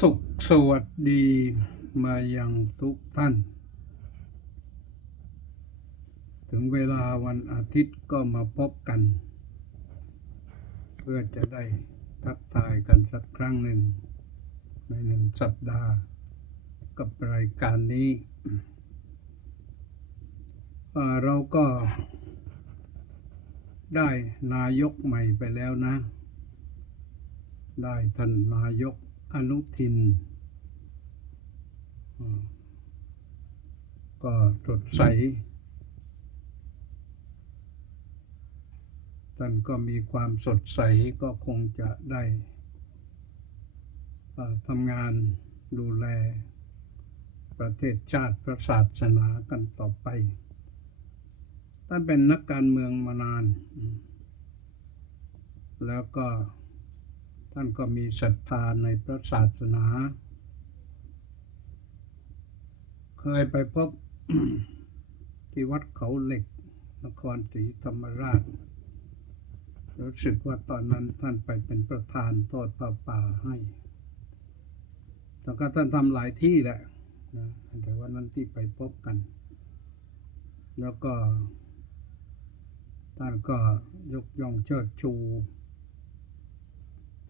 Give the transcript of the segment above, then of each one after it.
สุขสวัสดีมายังทุกท่าน ถึงเวลาวันอาทิตย์ก็มาพบกัน เพื่อจะได้ทักทายกันสักครั้งหนึ่ง ในหนึ่งสัปดาห์ กับรายการนี้ เราก็ได้นายกใหม่ไปแล้วนะ ได้ท่านนายก อนุทินอ่าก็สดใส ท่านก็มีความสดใสก็คงจะได้เอ่อทำงานดูแลประเทศชาติพระศาสนากันต่อไป ท่านเป็นนักการเมืองมานานอืมแล้วก็ ท่านก็มีศรัทธาในพระศาสนา เคยไปพบที่วัดเขาเหล็ก นครศรีธรรมราช รู้สึกว่าตอนนั้นท่านไปเป็นประธานทอดผ้าป่าให้แล้วก็ท่านทำหลายที่แหละนะแต่ว่านั้นที่ไปพบกัน แล้วก็ท่านก็ยกย่องเชิดชู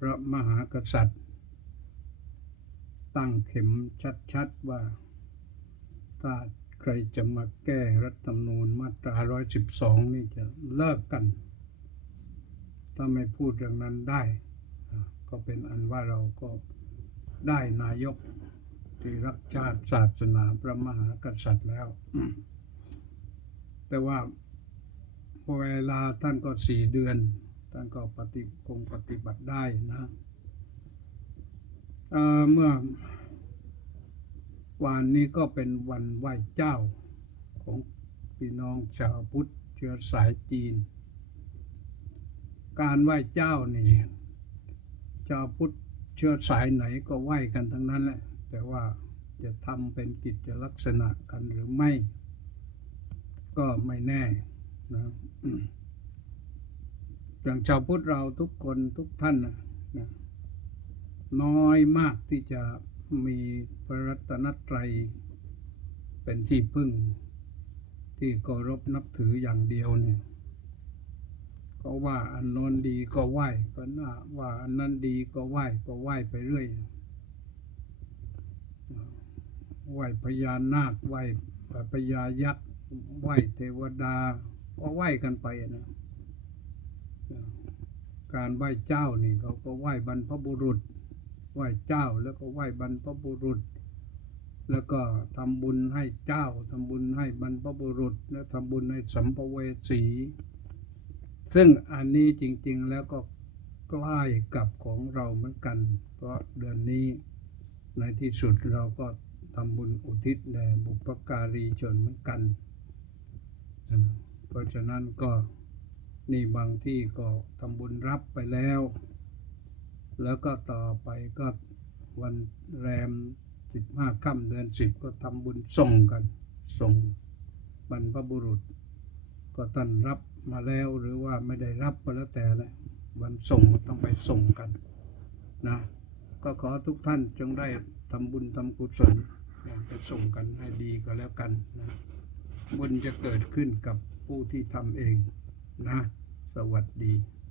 ระมหากษัตริย์ ตั้งเข็มชัดๆว่า ถ้าใครจะมาแก้รัฐธรรมนูญมาตรา 112 นี่จะเลิกกัน ถ้าไม่พูดเรื่องนั้นได้ ก็เป็นอันว่าเราก็ได้นายกที่รักชาติศาสนาพระมหากษัตริย์แล้ว แต่ว่าเวลาท่านก็สี่เดือน ท่านก็ปฏิคงปฏิบัติได้นะเเมื่อวานนี้ก็เป็นวันไหว้เจ้าของพี่น้องชาวพุทธเชื้อสายจีน การไหว้เจ้านี่ชาวพุทธเชื้อสายไหนก็ไหว้กันทั้งนั้นแหละ แต่ว่าจะทำเป็นกิจลักษณะกันหรือไม่ ก็ไม่แน่นะ อย่างชาวพุทธเราทุกคนทุกท่านนะนะน้อยมากที่จะมีพระรัตนตรัย เป็นที่พึ่ง ที่เคารพนับถืออย่างเดียวเนี่ยก็ว่าอันน้นดีก็ไหว้ก็น่าว่าอันนั้นดีก็ไหว้ก็ไหว้ไปเรื่อยไหว้พญานาคไหว้พญายักษ์ไหว้เทวดา ก็ไหว้กันไปนะ การไหว้เจ้านี่เขาก็ไหว้บรรพบุรุษ ไหว้เจ้าแล้วก็ไหว้บรรพบุรุษ แล้วก็ทำบุญให้เจ้าทำบุญให้บรรพบุรุษ แล้วทำบุญให้สัมภเวสี ซึ่งอันนี้จริงๆแล้วก็ใกล้กับของเราเหมือนกัน เพราะเดือนนี้ในที่สุดเราก็ทำบุญอุทิศแด่บุปการีชนเหมือนกัน เพราะฉะนั้นก็ นี่บางที่ก็ทำบุญรับไปแล้ว แล้วก็ต่อไปก็วันแรมสิบห้าค่ำเดือนสิบก็ทำบุญส่งกัน ส่งบรรพบุรุษ ก็ท่านรับมาแล้วหรือว่าไม่ได้รับก็แล้วแต่แหละวันส่งก็ต้องไปส่งกันนะก็ขอทุกท่านจงได้ทำบุญทำกุศลไปส่งกันให้ดีก็แล้วกันนะบุญจะเกิดขึ้นกับผู้ที่ทำเอง นะ สวัสดี